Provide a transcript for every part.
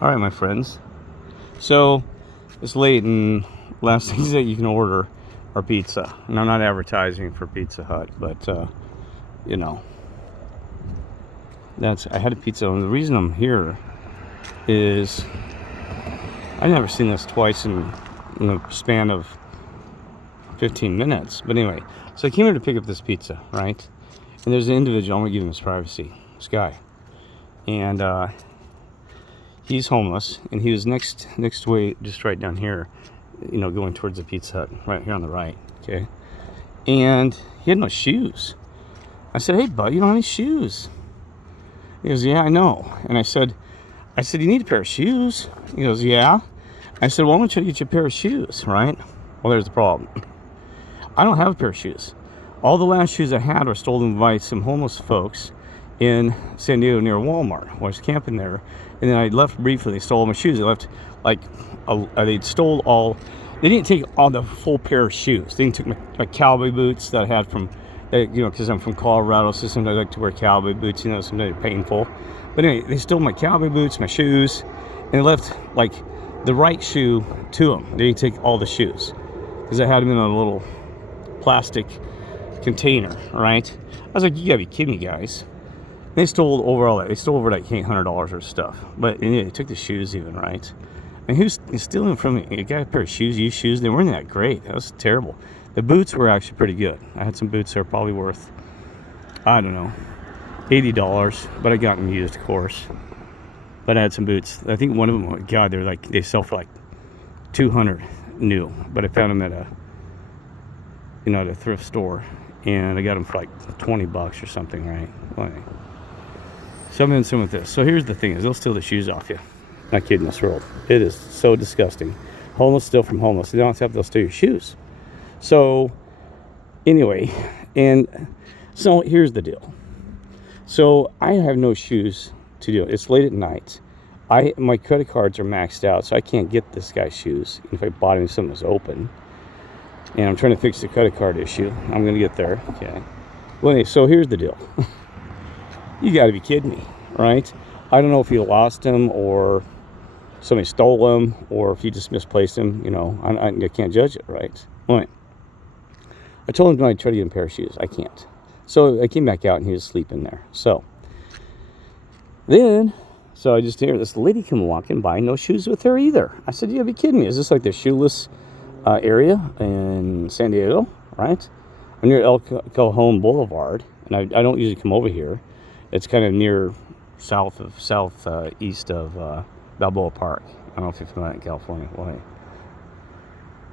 All right, my friends. So it's late, and last things that you can order are pizza. And I'm not advertising for Pizza Hut, but you know, I had a pizza, and the reason I'm here is I've never seen this twice in the span of 15 minutes. But anyway, so I came here to pick up this pizza, right? And there's an individual. I'm gonna give him his privacy. This guy, and he's homeless, and he was next way, just right down here, going towards the Pizza Hut, right here on the right, okay? And he had no shoes. I said, "Hey, bud, you don't have any shoes." He goes, "Yeah, I know." And I said, "You need a pair of shoes." He goes, "Yeah." I said, "Well, I'm gonna try to get you a pair of shoes, right?" Well, there's the problem. I don't have a pair of shoes. All the last shoes I had were stolen by some homeless folks in San Diego near Walmart. I was camping there, and then I left briefly. They stole all my shoes. They left they didn't take all the full pair of shoes. They took my cowboy boots that I had from, because I'm from Colorado, so sometimes I like to wear cowboy boots, sometimes they're painful. But anyway, they stole my cowboy boots, my shoes, and they left the right shoe to them. They didn't take all the shoes because I had them in a little plastic container, right? I was like, "You gotta be kidding me, guys." They stole over all that. They stole over like $800 worth of stuff. But anyway, they took the shoes even, right? And who's stealing from me? I got a pair of shoes, used shoes. They weren't that great. That was terrible. The boots were actually pretty good. I had some boots that are probably worth, I don't know, $80. But I got them used, of course. But I had some boots. I think one of them, God, they sell for like $200 new. But I found them at a thrift store. And I got them for like $20 or something, right? Well, anyway. So I'm in some with this. So here's the thing: is they'll steal the shoes off you. Not kidding this world. It is so disgusting. Homeless steal from homeless. They don't have they'll steal your shoes. So anyway, and so here's the deal. So I have no shoes to do. It's late at night. My credit cards are maxed out, so I can't get this guy's shoes. If I bought him, something was open. And I'm trying to fix the credit card issue. I'm going to get there. Okay. Well, anyway, so here's the deal. You got to be kidding me, right? I don't know if you lost them or somebody stole them or if you just misplaced them. I can't judge it, right? Well, I told him I'd try to get him a pair of shoes. I can't. So I came back out and he was sleeping there. So I just hear this lady come walking by, no shoes with her either. I said, "You gotta be kidding me. Is this like the shoeless area in San Diego, right? I'm near El Cajon Boulevard, and I don't usually come over here. It's kind of near southeast of Balboa Park. I don't know if you're familiar in California. Well, hey.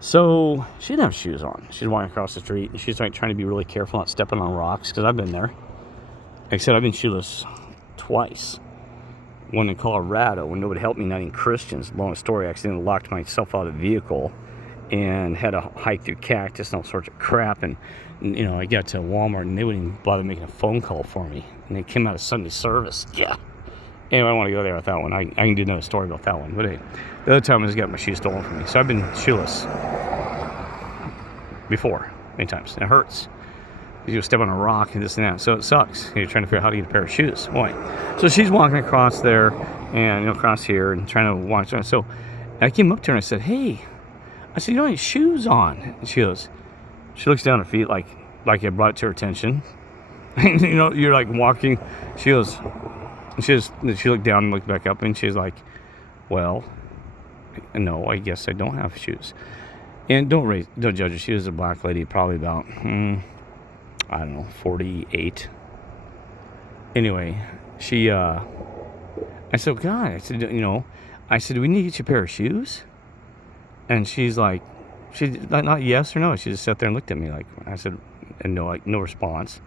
So she didn't have shoes on. She's walking across the street, and she's trying to be really careful not stepping on rocks, because I've been there. Like I said, I've been shoeless twice. One in Colorado when nobody helped me, not even Christians. Long story, I accidentally locked myself out of the vehicle and had to hike through cactus and all sorts of crap. And I got to Walmart, and they wouldn't even bother making a phone call for me. And they came out of Sunday service. Yeah. Anyway, I want to go there with that one. I can do another story about that one. But hey, the other time I just got my shoes stolen from me. So I've been shoeless before, many times. And it hurts. You step on a rock and this and that. So it sucks. You're trying to figure out how to get a pair of shoes. Boy. So she's walking across there and across here and trying to walk. So I came up to her and I said, "Hey," I said, "You don't have shoes on." And she looks down at her feet like I brought it to her attention. And you're like walking. She looked down and looked back up, and she's like, "Well, no, I guess I don't have shoes." And don't judge her. She was a black lady, probably about, I don't know, 48. Anyway, I said, "God," I said, "Do we need to get you a pair of shoes?" And she's like, not yes or no. She just sat there and looked at me like, I said, and no response.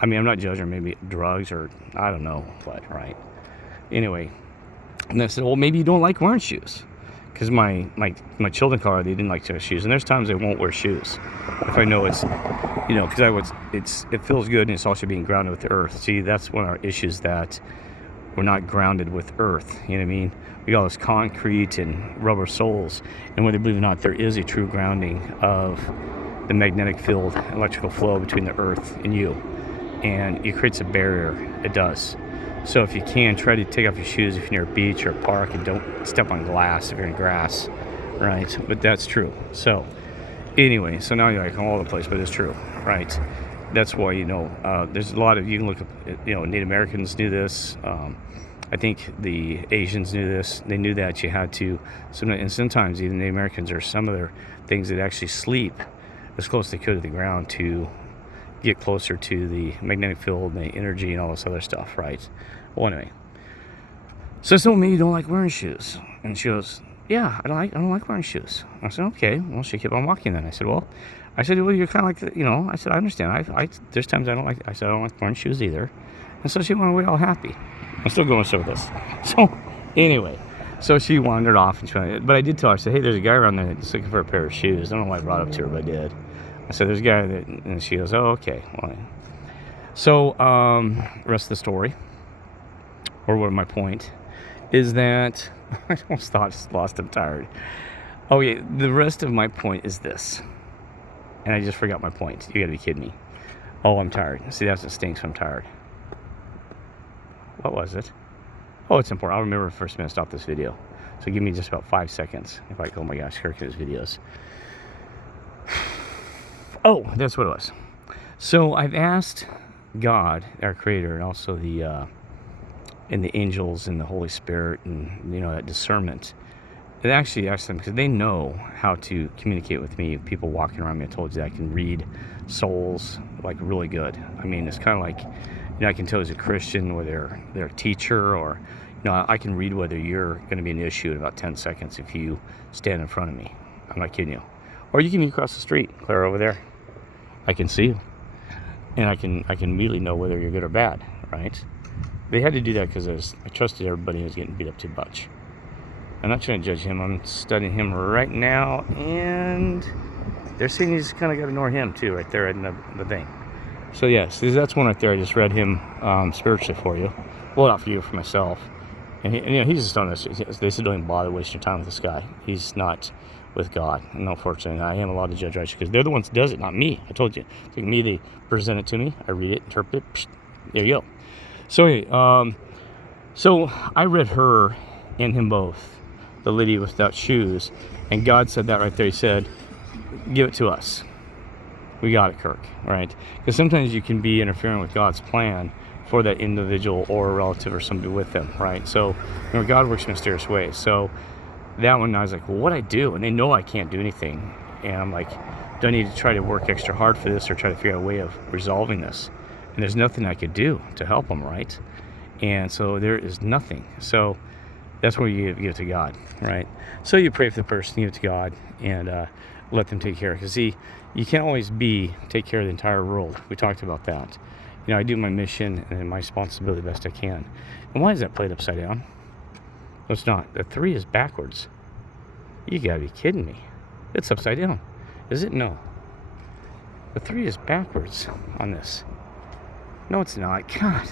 I mean, I'm not judging her, maybe drugs or I don't know what, right? Anyway, and I said, "Well, maybe you don't like wearing shoes." Because my children call her, they didn't like to wear shoes. And there's times they won't wear shoes. If I know it's, because it feels good and it's also being grounded with the earth. See, that's one of our issues, that we're not grounded with earth. You know what I mean? We got all this concrete and rubber soles. And whether you believe it or not, there is a true grounding of the magnetic field, electrical flow between the earth and you. And it creates a barrier. It does. So if you can, try to take off your shoes if you're near a beach or a park, and don't step on glass if you're in grass, right? But that's true. So anyway, so now you're like all over the place, but it's true, right? That's why, there's a lot of, you can look up, Native Americans knew this. I think the Asians knew this. They knew that you had to, and sometimes even Native Americans, or some of their things that actually sleep as close as they could to the ground to get closer to the magnetic field and the energy and all this other stuff, right? Well, anyway, so she told me, you don't like wearing shoes, and she goes, yeah, I don't like wearing shoes. I said, okay. Well, she kept on walking then. I said, well, you're kind of like, I said, I understand. There's times I don't like wearing shoes either. And so she went away all happy. I'm still going with this. So anyway, so she wandered off, but I did tell her, I said, hey, there's a guy around there that's looking for a pair of shoes. I don't know why I brought it up to her, but I did. I said, there's a guy and she goes, oh, okay. Well, so rest of the story, or what my point is that I almost thought I lost, I'm tired. Oh yeah, the rest of my point is this, and I just forgot my point. You gotta be kidding me. Oh, I'm tired. See, that's what stinks. I'm tired. What was it? Oh, it's important. I'll remember the first minute to stop this video. So give me just about 5 seconds. If I, oh my gosh, Kirk his videos. Oh, that's what it was. So I've asked God, our Creator, and also the angels and the Holy Spirit, and that discernment. It actually asked them, because they know how to communicate with me. People walking around me, I told you that I can read souls like really good. I mean, it's kind of like, I can tell as a Christian whether they're a teacher, or I can read whether you're going to be an issue in about 10 seconds if you stand in front of me. I'm not kidding you. Or you can be across the street, clear over there. I can see you, and I can immediately know whether you're good or bad, right? They had to do that because I trusted everybody who was getting beat up too much. I'm not trying to judge him. I'm studying him right now, and they're saying he's kind of got to ignore him too, right there in the thing. So yes, that's one right there. I just read him spiritually for you. Well, not for you, for myself. And he's just on this. They said don't even bother wasting your time with this guy. He's not with God. And unfortunately, I am allowed to judge right, because they're the ones that does it, not me. I told you. It's like me, they present it to me. I read it, interpret it. There you go. So anyway, so I read her and him both, the lady without shoes, and God said that right there. He said, give it to us. We got it, Kirk, right? Because sometimes you can be interfering with God's plan for that individual or a relative or somebody with them, right? So God works in mysterious ways. So that one, I was like, well, what I do? And they know I can't do anything. And I'm like, do I need to try to work extra hard for this, or try to figure out a way of resolving this? And there's nothing I could do to help them, right? And so there is nothing. So that's where you give it to God, right? So you pray for the person, give it to God, and let them take care of it. Because see, you can't always take care of the entire world. We talked about that. I do my mission and my responsibility the best I can. And why is that plate upside down? No, it's not. The 3 is backwards. You gotta be kidding me. It's upside down. Is it? No. The 3 is backwards on this. No, it's not. God,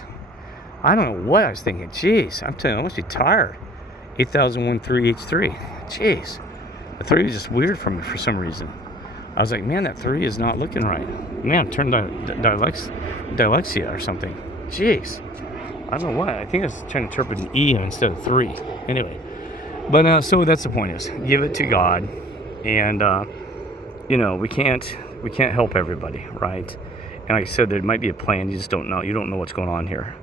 I don't know what I was thinking. Jeez, I'm telling you, I must be tired. 8013H3. Jeez. The 3 is just weird for me for some reason. I was like, man, that 3 is not looking right. Man, turned dyslexia or something. Jeez. I don't know why. I think I was trying to interpret an E instead of 3. Anyway. But so that's the point, is give it to God. And, we can't help everybody, right? And like I said, there might be a plan. You just don't know. You don't know what's going on here.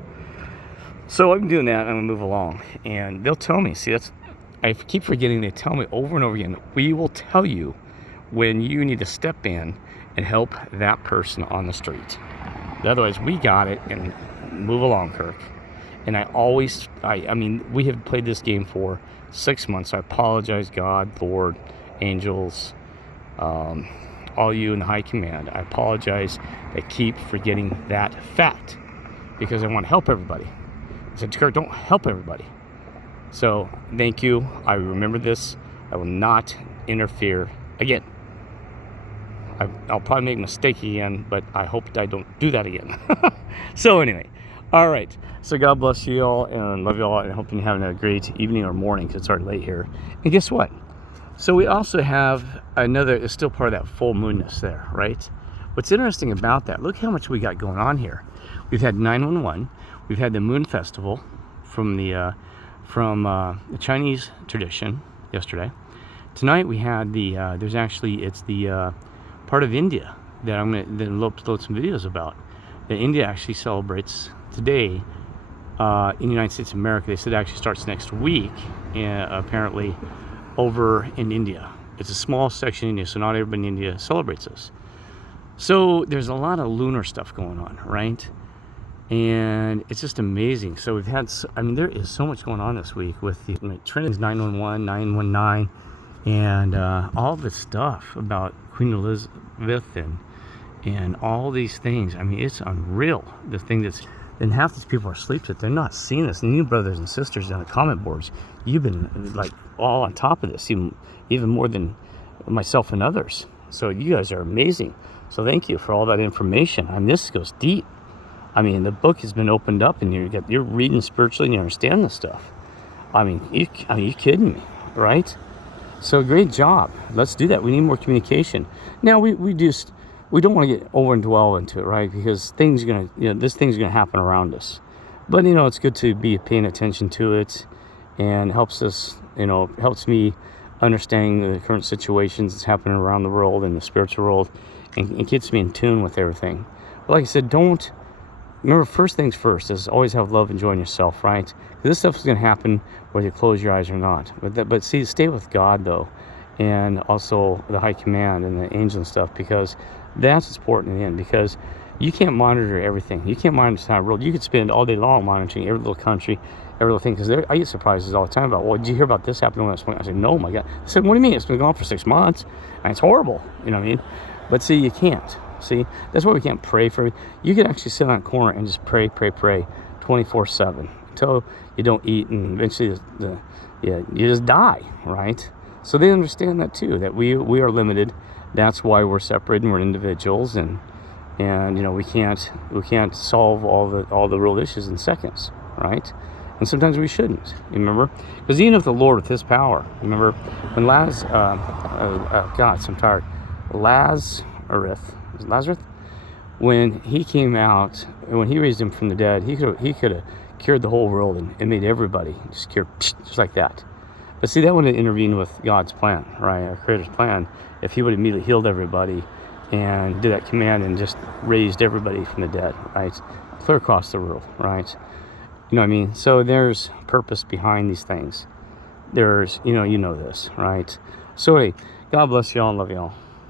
So I'm doing that. I'm going to move along. And they'll tell me. See, I keep forgetting. They tell me over and over again, we will tell you when you need to step in and help that person on the street. Otherwise, we got it, and move along, Kirk. And I mean, we have played this game for 6 months. I apologize, God, Lord, angels, all you in the high command. I apologize. I keep forgetting that fact because I want to help everybody. I said, Kirk, don't help everybody. So thank you. I remember this. I will not interfere again. I'll probably make a mistake again, but I hope I don't do that again. So anyway, all right. So God bless you all, and love you all, and I hope you're having a great evening or morning, because it's already late here. And guess what? So we also have it's still part of that full moonness there, right? What's interesting about that, look how much we got going on here. We've had 911. we've had the Moon Festival from the Chinese tradition yesterday. Tonight we had the it's the part of India that I'm going to upload some videos about. That India actually celebrates today in the United States of America. They said it actually starts next week, apparently, over in India. It's a small section in India, so not everybody in India celebrates this. So there's a lot of lunar stuff going on, right? And it's just amazing. So we've had, there is so much going on this week with the Trinity's 911, 919, and all this stuff about Queen Elizabeth and all these things. I mean, it's unreal. The thing that's, and half these people are asleep that they're not seeing this. And you brothers and sisters on the comment boards, you've been like all on top of this, even more than myself and others. So you guys are amazing. So thank you for all that information. I mean, this goes deep. I mean, the book has been opened up, and you're reading spiritually, and you understand this stuff. I mean, you kidding me, right? So great job. Let's do that. We need more communication. Now we don't want to get over and dwell into it, right? Because this thing's gonna happen around us. But it's good to be paying attention to it, and helps us, helps me understanding the current situations that's happening around the world and the spiritual world, and keeps me in tune with everything. But like I said, remember, first things first is always have love and joy in yourself, right? This stuff is going to happen whether you close your eyes or not. But see, stay with God, though, and also the high command and the angel and stuff, because that's what's important in the end. Because you can't monitor everything. You can't monitor the entire world. You could spend all day long monitoring every little country, every little thing. Because I get surprises all the time about, well, did you hear about this happening last week? I said, no, my God. I said, what do you mean? It's been going on for 6 months, and it's horrible. You know what I mean? But see, you can't. See, that's why we can't pray for it. You can actually sit on a corner and just pray 24/7 until you don't eat, and eventually you just die, right? So they understand that too, that we are limited. That's why we're separated and we're individuals, and we can't solve all the real issues in seconds, right? And sometimes we shouldn't. You remember? Because even if the Lord with His power, remember when Lazarus, when he came out, and when He raised him from the dead, he could have cured the whole world and made everybody just cured just like that. But see, that wouldn't have intervened with God's plan, right? Our Creator's plan. If He would have immediately healed everybody and did that command and just raised everybody from the dead, right? Clear across the world, right? You know what I mean? So there's purpose behind these things. There's, you know this, right? So hey, God bless y'all and love y'all.